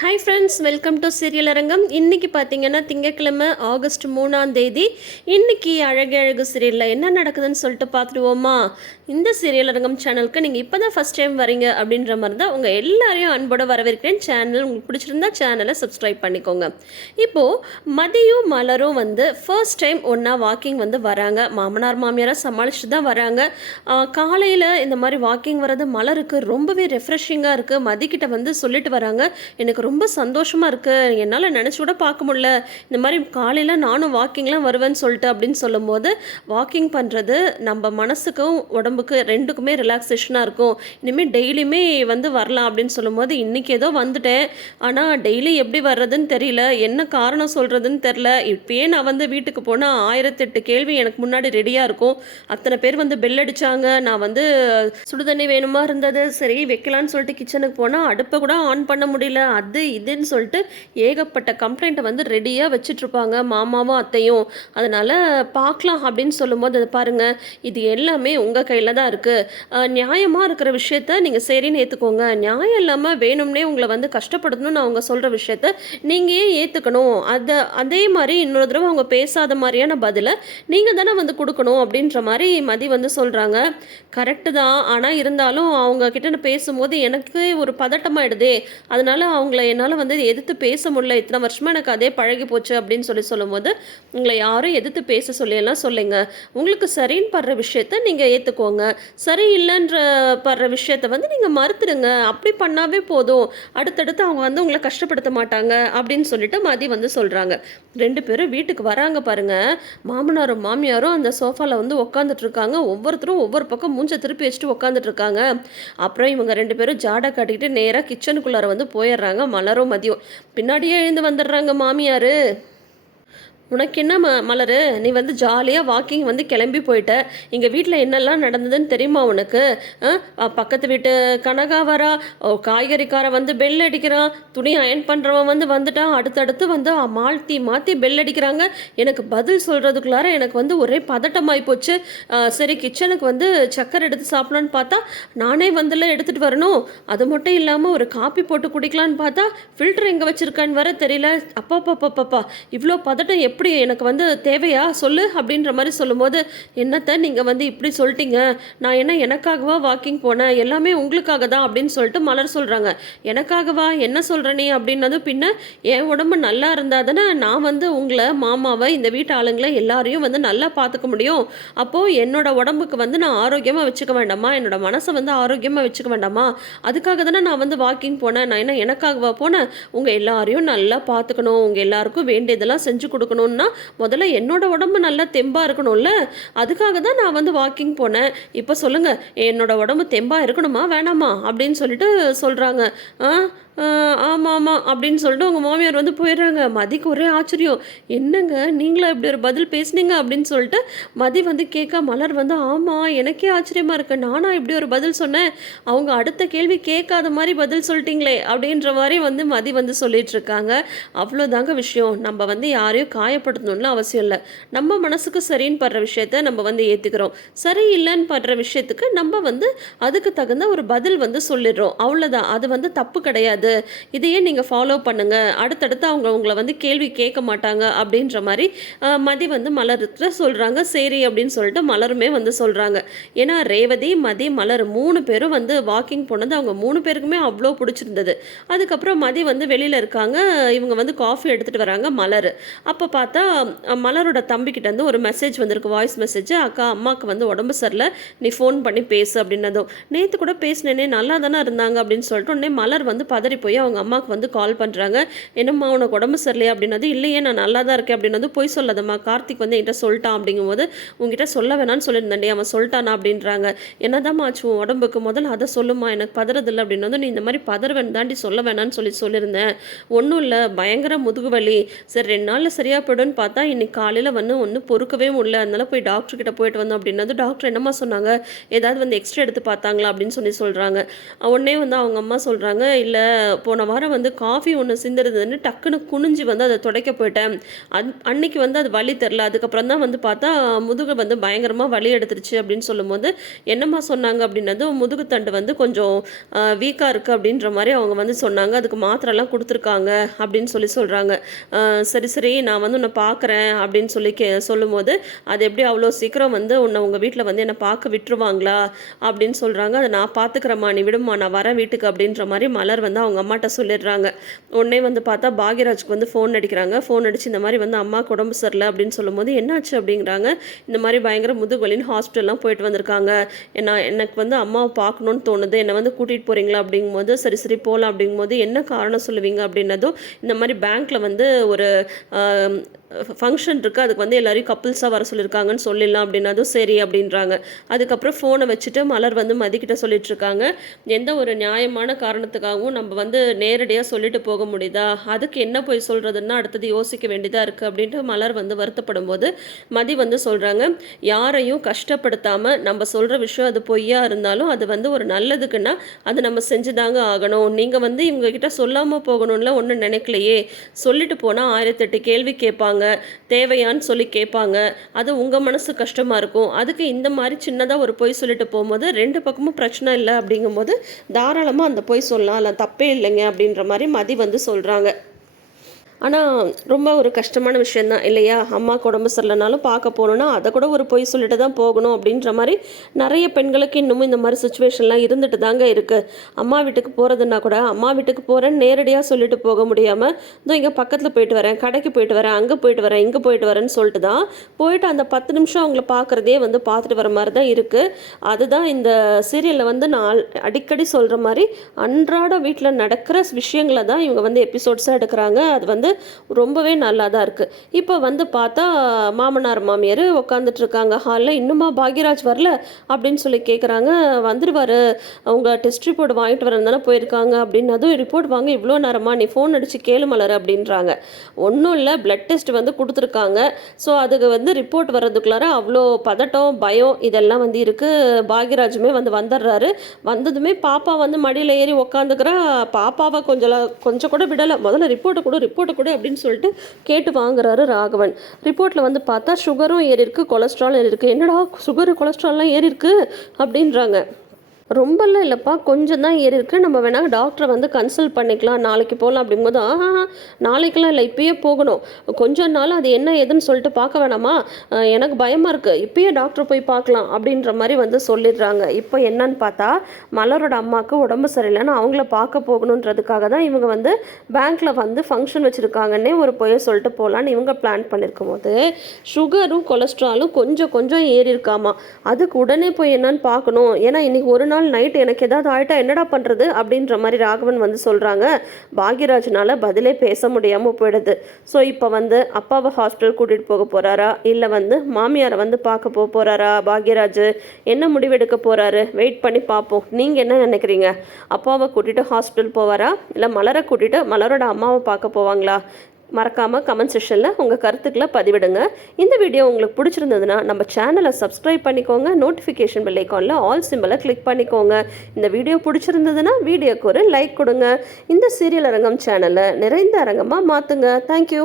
Hi friends, welcome to serial அரங்கம். இன்றைக்கி பார்த்தீங்கன்னா திங்கட்கிழமை ஆகஸ்ட் 3ஆம் தேதி. இன்றைக்கி அழகு அழகு சீரியலில் என்ன நடக்குதுன்னு சொல்லிட்டு பார்த்துடுவோமா? இந்த சீரியல் அரங்கம் சேனலுக்கு நீங்கள் இப்போ தான் ஃபஸ்ட் டைம் வரீங்க அப்படின்ற மாதிரி தான் உங்கள் எல்லாரையும் அன்போடு வரவேற்கிறேன். சேனல் உங்களுக்கு பிடிச்சிருந்தா சேனலை சப்ஸ்கிரைப் பண்ணிக்கோங்க. இப்போது மதியும் மலரும் வந்து ஃபர்ஸ்ட் டைம் ஒன்றா வாக்கிங் வந்து வராங்க. மாமனார் மாமியாராக சமாளிச்சுட்டு தான் வராங்க. காலையில் இந்த மாதிரி வாக்கிங் வர்றது மலருக்கு ரொம்பவே ரெஃப்ரெஷிங்காக இருக்குது. மதிக்கிட்ட வந்து சொல்லிட்டு வராங்க, எனக்கு ரொம்ப சந்தோஷமாக இருக்குது, என்னால் நினச்சி கூட பார்க்க முடியல, இந்த மாதிரி காலையில் நானும் வாக்கிங்லாம் வருவேன்னு சொல்லிட்டு அப்படின்னு சொல்லும்போது, வாக்கிங் பண்ணுறது நம்ம மனசுக்கும் உடம்புக்கு ரெண்டுக்குமே ரிலாக்ஸேஷனாக இருக்கும். இனிமேல் டெய்லியுமே வந்து வரலாம் அப்படின்னு சொல்லும்போது, இன்றைக்கி ஏதோ வந்துட்டேன், ஆனால் டெய்லி எப்படி வர்றதுன்னு தெரியல, என்ன காரணம் சொல்கிறதுன்னு தெரில. இப்போயே நான் வந்து வீட்டுக்கு போனால் 1008 கேள்வி எனக்கு முன்னாடி ரெடியாக இருக்கும். அத்தனை பேர் வந்து பெல் அடித்தாங்க. நான் வந்து சுடுதண்ணி வேணுமா இருந்தது, சரி வைக்கலான்னு சொல்லிட்டு கிச்சனுக்கு போனால் அடுப்பை கூட ஆன் பண்ண முடியல. அது இதுன்னு சொல்லிட்டு ஏகப்பட்ட கம்ப்ளைண்ட்டை வந்து ரெடியாக வச்சிட்ருப்பாங்க மாமாவும் அத்தையும். அதனால் பார்க்கலாம் அப்படின்னு சொல்லும்போது, அதை பாருங்கள், இது எல்லாமே உங்கள் கையில் தான் இருக்குது. நியாயமாக இருக்கிற விஷயத்த நீங்கள் சரின்னு ஏற்றுக்கோங்க. நியாயம் இல்லாமல் வேணும்னே உங்களை வந்து கஷ்டப்படுத்தணும்னு அவங்க சொல்கிற விஷயத்த நீங்கள் ஏன் ஏற்றுக்கணும்? அதே மாதிரி இன்னொரு தடவை அவங்க பேசாத மாதிரியான பதிலை நீங்கள் தானே வந்து கொடுக்கணும் அப்படின்ற மாதிரி மதி வந்து சொல்கிறாங்க. கரெக்டு தான், ஆனால் இருந்தாலும் அவங்க கிட்ட பேசும்போது எனக்கு ஒரு பதட்டமாயிடுதே, அதனால் அவங்கள என்னால் வந்து எதிர்த்து பேச முடியல, இத்தனை வருஷமாக எனக்கு அதே பழகி போச்சு அப்படின்னு சொல்லும்போது, உங்களை யாரும் எதிர்த்து பேச சொல்லியெல்லாம் சொல்லுங்க. உங்களுக்கு சரின்னு படுற விஷயத்த நீங்கள் ஏற்றுக்கோங்க, சரி இல்லைன்ற படுற விஷயத்த வந்து நீங்கள் மறுத்துடுங்க. அப்படி பண்ணாவே போதும், அடுத்தடுத்து அவங்க வந்து உங்களை கஷ்டப்படுத்த மாட்டாங்க அப்படின்னு சொல்லிட்டு மதி வந்து சொல்கிறாங்க. 2 பேரும் வீட்டுக்கு வராங்க பாருங்க. மாமனாரும் மாமியாரும் அந்த சோஃபாவில் வந்து உட்காந்துட்டு இருக்காங்க. ஒவ்வொருத்தரும் ஒவ்வொரு பக்கம் மூஞ்ச திருப்பி வச்சுட்டு உட்காந்துட்டு இருக்காங்க. அப்புறம் இவங்க 2 பேரும் ஜாடை காட்டிக்கிட்டு நேராக கிச்சனுக்குள்ளார வந்து போயிடுறாங்க. மலரும் மதியம் பின்னாடியே எழுந்து வந்துடுறாங்க மாமியார். உனக்கு என்ன மலரு, நீ வந்து ஜாலியாக வாக்கிங் வந்து கிளம்பி போயிட்ட, எங்கள் வீட்டில் என்னெல்லாம் நடந்ததுன்னு தெரியுமா உனக்கு? பக்கத்து வீட்டு கனகா வரா, காய்கறிக்கார வந்து பெல் அடிக்கிறான், துணி அயன் பண்ணுறவன் வந்து வந்துட்டான், அடுத்தடுத்து வந்து மாற்றி மாற்றி பெல் அடிக்கிறாங்க. எனக்கு பதில் சொல்கிறதுக்குள்ளார எனக்கு வந்து ஒரே பதட்டமாகி போச்சு. சரி கிச்சனுக்கு வந்து சக்கரை எடுத்து சாப்பிட்லான்னு பார்த்தா நானே வந்துல எடுத்துகிட்டு வரணும். அது மட்டும் இல்லாமல் ஒரு காப்பி போட்டு குடிக்கலான்னு பார்த்தா ஃபில்டர் எங்கே வச்சுருக்கான்னு வர தெரியல. அப்பா இவ்வளோ பதட்டம் எப்படி எனக்கு வந்து தேவையா சொல்லு அப்படின்ற மாதிரி சொல்லும்போது, என்னத்தை நீங்கள் வந்து இப்படி சொல்லிட்டீங்க, நான் என்ன எனக்காகவா வாக்கிங் போனேன், எல்லாமே உங்களுக்காக தான் அப்படின்னு சொல்லிட்டு மலர் சொல்கிறாங்க. எனக்காகவா என்ன சொல்கிற நீ அப்படின்னது, பின்ன என் உடம்பு நல்லா இருந்தால் தானே நான் வந்து உங்களை மாமாவை இந்த வீட்டு ஆளுங்களை எல்லாரையும் வந்து நல்லா பார்த்துக்க முடியும். அப்போது என்னோட உடம்புக்கு வந்து நான் ஆரோக்கியமாக வச்சுக்க வேண்டாமா, என்னோட மனசை வந்து ஆரோக்கியமாக வச்சுக்க வேண்டாமா, அதுக்காக தானே நான் வந்து வாக்கிங் போனேன். நான் என்ன எனக்காகவா போனேன்? உங்கள் எல்லாரையும் நல்லா பார்த்துக்கணும், உங்கள் எல்லாருக்கும் வேண்டியதெல்லாம் செஞ்சு கொடுக்கணும். முதல்ல என்னோட உடம்பு நல்லா தெம்பா இருக்கணும்ல, அதுக்காக தான் நான் வந்து வாக்கிங் போனேன். இப்போ சொல்லுங்க, என்னோட உடம்பு தெம்பா இருக்கணுமா வேணாமா அப்படின்னு சொல்லிட்டு சொல்றாங்க. ஆமாம் ஆமாம் அப்படின்னு சொல்லிட்டு உங்கள் மாமியார் வந்து போயிடுறாங்க. மதிக்கு ஒரே ஆச்சரியம், என்னங்க நீங்களா இப்படி ஒரு பதில் பேசுனீங்க அப்படின்னு சொல்லிட்டு மதி வந்து கேட்க, மலர் வந்து ஆமாம் எனக்கே ஆச்சரியமாக இருக்கு, நானா இப்படி ஒரு பதில் சொன்னேன், அவங்க அடுத்த கேள்வி கேட்காத மாதிரி பதில் சொல்லிட்டீங்களே அப்படின்ற மாதிரி வந்து மதி வந்து சொல்லிட்டு இருக்காங்க. அவ்வளோதாங்க விஷயம். நம்ம வந்து யாரையும் காயப்படுத்தணும்னு அவசியம் இல்லை. நம்ம மனசுக்கு சரின்னு படுற விஷயத்த நம்ம வந்து ஏற்றுக்கிறோம், சரி இல்லைன்னு படுற விஷயத்துக்கு நம்ம வந்து அதுக்கு தகுந்த ஒரு பதில் வந்து சொல்லிடுறோம், அவ்வளோதான். அது வந்து தப்பு கிடையாது, இதையே நீங்கள் ஃபாலோ பண்ணுங்க, அடுத்தடுத்து அவங்க உங்களை வந்து கேள்வி கேட்க மாட்டாங்க அப்படின்ற மாதிரி மதி வந்து மலருக்கு சொல்கிறாங்க. சரி அப்படின்னு சொல்லிட்டு மலருமே வந்து சொல்கிறாங்க. ஏன்னா ரேவதி, மதி, மலர் 3 பேரும் வந்து வாக்கிங் போனது அவங்க 3 பேருக்குமே அவ்வளோ பிடிச்சிருந்தது. அதுக்கப்புறம் மதி வந்து வெளியில் இருக்காங்க, இவங்க வந்து காஃபி எடுத்துகிட்டு வராங்க மலர். அப்போ பார்த்தா மலரோட தம்பிக்கிட்டேருந்து ஒரு மெசேஜ் வந்திருக்கு, வாய்ஸ் மெசேஜ். அக்கா அம்மாவுக்கு வந்து உடம்பு சரியில்லை, நீ ஃபோன் பண்ணி பேசு அப்படின்னதும், நேற்று கூட பேசினேனே நல்லா தானே இருந்தாங்க அப்படின்னு சொல்லிட்டு உடனே மலர் வந்து பதறி போய் அவங்க அம்மாவுக்கு வந்து கால் பண்ணுறாங்க. என்னம்மா உனக்கு உடம்பு சரியில்லையா அப்படின்னது, இல்லையே நான் நல்லா தான் இருக்கேன் அப்படின்னது, போய் சொல்லாதம்மா, கார்த்திக் வந்து என்கிட்ட சொல்லிட்டான் அப்படிங்கும்போது, உங்ககிட்ட சொல்ல வேணான்னு சொல்லியிருந்தேன்டே, அவன் சொல்லிட்டானா அப்படின்றாங்க. என்னதாம்மா ஆச்சு உன் உடம்புக்கு, முதல்ல அதை சொல்லுமா, எனக்கு பதறதில்லை அப்படின்னது, நீ இந்த மாதிரி பதறவேன் தாண்டி சொல்ல வேணான்னு சொல்லியிருந்தேன், ஒன்றும் இல்லை பயங்கர முதுகு வலி, சரி 2 நாளில் சரியாக போய்டுன்னு பார்த்தா இன்னைக்கு காலையில் வந்து ஒன்றும் பொறுக்கவே முடியல, அதனால போய் டாக்டர்கிட்ட போயிட்டு வந்தோம் அப்படின்னது, டாக்டர் என்னம்மா சொன்னாங்க, ஏதாவது வந்து எக்ஸ்ரே எடுத்து பார்த்தாங்களா அப்படின்னு சொல்கிறாங்க. உடனே வந்து அவங்க அம்மா சொல்கிறாங்க, இல்லை போன வாரம் வந்து காஃபி ஒன்று சிந்திருந்ததுன்னு டக்குன்னு குனிஞ்சு வந்து அதை துடைக்க போயிட்டேன். அன்னைக்கு வந்து அது வலி தெரில. அதுக்கப்புறம் தான் வந்து பார்த்தா முதுகு வந்து பயங்கரமாக வலி எடுத்துருச்சு அப்படின்னு சொல்லும்போது என்னம்மா சொன்னாங்க அப்படின்னதும் முதுகுத்தண்டு வந்து கொஞ்சம் வீக்காக இருக்குது அப்படின்ற மாதிரி அவங்க வந்து சொன்னாங்க. அதுக்கு மாத்திரைலாம் கொடுத்துருக்காங்க அப்படின்னு சொல்கிறாங்க. சரி சரி நான் வந்து உன்னை பார்க்குறேன் அப்படின்னு சொல்லி சொல்லும்போது அது எப்படி அவ்வளோ சீக்கிரம் வந்து உங்கள் வீட்டில் வந்து என்னை பார்க்க விட்டுருவாங்களா அப்படின்னு சொல்கிறாங்க. அதை நான் பார்த்துக்கிறேம்மா, நீ விடுமா, நான் வரேன் வீட்டுக்கு அப்படின்ற மாதிரி மலர் வந்து அவங்க அம்மாட்ட சொல்லிடுறாங்க. உடனே வந்து பார்த்தா பாக்யராஜுக்கு வந்து ஃபோன் அடிக்கிறாங்க. ஃபோன் அடித்து இந்த மாதிரி வந்து அம்மாவுக்கு உடம்பு சரியில்லை அப்படின்னு சொல்லும்போது என்னாச்சு அப்படிங்கிறாங்க. இந்த மாதிரி பயங்கர முதுகுவலின்னு ஹாஸ்பிட்டல்லாம் போயிட்டு வந்திருக்காங்க. எனக்கு வந்து அம்மாவை பார்க்கணுன்னு தோணுது, என்னை வந்து கூட்டிகிட்டு போகிறீங்களா அப்படிங்கும்போது சரி சரி போகலாம் அப்படிங்கும்போது என்ன காரணம் சொல்லுவீங்க அப்படின்னதும் இந்த மாதிரி பேங்க்கில் வந்து ஒரு ஃபங்க்ஷன் இருக்குது, அதுக்கு வந்து எல்லோரையும் கப்புள்ஸாக வர சொல்லியிருக்காங்கன்னு சொல்லிடலாம் அப்படின்னதும் சரி அப்படின்றாங்க. அதுக்கப்புறம் ஃபோனை வச்சுட்டு மலர் வந்து மதிக்கிட்ட சொல்லிட்டுருக்காங்க. எந்த ஒரு நியாயமான காரணத்துக்காகவும் நம்ம வந்து நேரடியாக சொல்லிட்டு போக முடியுதா, அதுக்கு என்ன போய் சொல்கிறதுன்னா அடுத்தது யோசிக்க வேண்டியதாக இருக்குது அப்படின்ட்டு மலர் வந்து வருத்தப்படும் போது மதி வந்து சொல்கிறாங்க, யாரையும் கஷ்டப்படுத்தாமல் நம்ம சொல்கிற விஷயம் அது பொய்யா இருந்தாலும் அது வந்து ஒரு நல்லதுக்குன்னா அது நம்ம செஞ்சு தாங்க ஆகணும். நீங்கள் வந்து இவங்ககிட்ட சொல்லாமல் போகணும்ல ஒன்றும் நினைக்கலையே, சொல்லிட்டு போனால் 1008 கேள்வி கேட்பாங்க, தேவையான்னு சொல்லி கேட்பாங்க, அது உங்கள் மனசு கஷ்டமாக இருக்கும். அதுக்கு இந்த மாதிரி சின்னதாக ஒரு பொய் சொல்லிட்டு போகும்போது 2 பக்கமும் பிரச்சனை இல்லை அப்படிங்கும்போது தாராளமாக அந்த பொய் சொல்லலாம், இல்லை தப்பே இல்லைங்க அப்படின்ற மாதிரி மதி வந்து சொல்கிறாங்க. ஆனால் ரொம்ப ஒரு கஷ்டமான விஷயந்தான் இல்லையா, அம்மாவுக்கு உடம்பு சரியில்லைனாலும் பார்க்க போகணுன்னா அதை கூட ஒரு பொய் சொல்லிட்டு தான் போகணும் அப்படின்ற மாதிரி நிறைய பெண்களுக்கு இன்னமும் இந்த மாதிரி சுச்சுவேஷன்லாம் இருந்துட்டு தாங்க இருக்குது. அம்மா வீட்டுக்கு போகிறதுனா கூட அம்மா வீட்டுக்கு போகிறேன்னு நேரடியாக சொல்லிட்டு போக முடியாமல் இதோ இங்கே பக்கத்தில் போயிட்டு வரேன், கடைக்கு போயிட்டு வரேன், அங்கே போயிட்டு வரேன், இங்கே போயிட்டு வரேன்னு சொல்லிட்டு தான் போயிட்டு அந்த 10 நிமிஷம் அவங்கள பார்க்குறதே வந்து பார்த்துட்டு வர மாதிரி தான் இருக்குது. அதுதான் இந்த சீரியலில் வந்து நான் அடிக்கடி சொல்கிற மாதிரி அன்றாட வீட்டில் நடக்கிற விஷயங்களை தான் இவங்க வந்து எபிசோட்ஸாக எடுக்கிறாங்க. அது வந்து ரொம்பவே நல்லா தான் இருக்குது. இப்போ வந்து பார்த்தா மாமனார் மாமியார் உட்காந்துட்டு இருக்காங்க ஹாலில். இன்னுமா பாக்யராஜ் வரல அப்படின்னு சொல்லி கேட்குறாங்க. வந்துடுவார், அவங்க டெஸ்ட் ரிப்போர்ட் வாங்கிட்டு வரேன் தானே போயிருக்காங்க அப்படின்னு. அதுவும் ரிப்போர்ட் வாங்க இவ்வளோ நேரமா, நீ ஃபோன் அடித்து கேளு மலர் அப்படின்றாங்க. ஒன்றும் இல்லை, பிளட் டெஸ்ட் வந்து கொடுத்துருக்காங்க. ஸோ அதுக்கு வந்து ரிப்போர்ட் வர்றதுக்குள்ளார அவ்வளோ பதட்டம் பயம் இதெல்லாம் வந்து இருக்குது. பாக்யராஜுமே வந்து வந்துடுறாரு. வந்ததுமே பாப்பா வந்து மடியில் ஏறி உக்காந்துக்கிறா. பாப்பாவை கொஞ்சம் கூட விடலை. முதல்ல ரிப்போர்ட்டை கூட அப்படின்னு சொல்லிட்டு கேட்டு வாங்குறாரு ராகவன். ரிப்போர்ட்டில் வந்து பார்த்தா சுகரும் ஏறி இருக்குது, கொலஸ்ட்ராலும் ஏறி இருக்குது. என்னடா சுகரு கொலஸ்ட்ரால்லாம் ஏறி இருக்குது அப்படின்றாங்க. ரொம்பலாம் இல்லைப்பா, கொஞ்சம் தான் ஏறி இருக்குது, நம்ம வேணால் டாக்டரை வந்து கன்சல்ட் பண்ணிக்கலாம், நாளைக்கு போகலாம் அப்படிங்கும்போது நாளைக்கெல்லாம் இல்லை, இப்பயே போகணும், கொஞ்சம் நாள் அது என்ன ஏதுன்னு சொல்லிட்டு பார்க்க வேணாமா, எனக்கு பயமாக இருக்குது, இப்பயே டாக்டர் போய் பார்க்கலாம் அப்படின்ற மாதிரி வந்து சொல்லிடுறாங்க. இப்போ என்னன்னு பார்த்தா மலரோட அம்மாவுக்கு உடம்பு சரியில்லைன்னு அவங்கள பார்க்க போகணுன்றதுக்காக தான் இவங்க வந்து பேங்க்கில் வந்து ஃபங்க்ஷன் வச்சுருக்காங்கன்னே ஒரு பொய்யை சொல்லிட்டு போகலான்னு இவங்க பிளான் பண்ணியிருக்கும் போது சுகரும் கொலஸ்ட்ராலும் கொஞ்சம் ஏறி இருக்காமா. அதுக்கு உடனே போய் என்னன்னு பார்க்கணும், ஏன்னா இன்றைக்கி ஒரு நாள் நைட் எனக்கு ஏதாவது ஆகிட்டா என்னடா பண்ணுறது அப்படின்ற மாதிரி ராகவன் வந்து சொல்கிறாங்க. பாக்யராஜனால் பதிலே பேச முடியாமல் போயிடுது. ஸோ இப்போ வந்து அப்பாவை ஹாஸ்பிட்டல் கூட்டிகிட்டு போக போகிறாரா, இல்லை வந்து மாமியாரை வந்து பார்க்க போகிறாரா பாக்யராஜ், என்ன முடிவெடுக்க போகிறாரு, வெயிட் பண்ணி பார்ப்போம். நீங்கள் என்ன நினைக்கிறீங்க, அப்பாவை கூட்டிகிட்டு ஹாஸ்பிட்டல் போவாரா, இல்லை மலரை கூட்டிகிட்டு மலரோட அம்மாவை பார்க்க போவாங்களா? மறக்காமல் கமெண்ட் செக்ஷனில் உங்கள் கருத்துக்களை பதிவிடுங்க. இந்த வீடியோ உங்களுக்கு பிடிச்சிருந்ததுன்னா நம்ம சேனலை சப்ஸ்கிரைப் பண்ணிக்கோங்க, நோட்டிஃபிகேஷன் பெல் ஐக்கானில் ஆல் சிம்பிளை கிளிக் பண்ணிக்கோங்க. இந்த வீடியோ பிடிச்சிருந்ததுன்னா வீடியோக்கு ஒரு லைக் கொடுங்க. இந்த சீரியல் அரங்கம் சேனலை நிறைந்த அரங்கமாக மாற்றுங்க. தேங்க்யூ.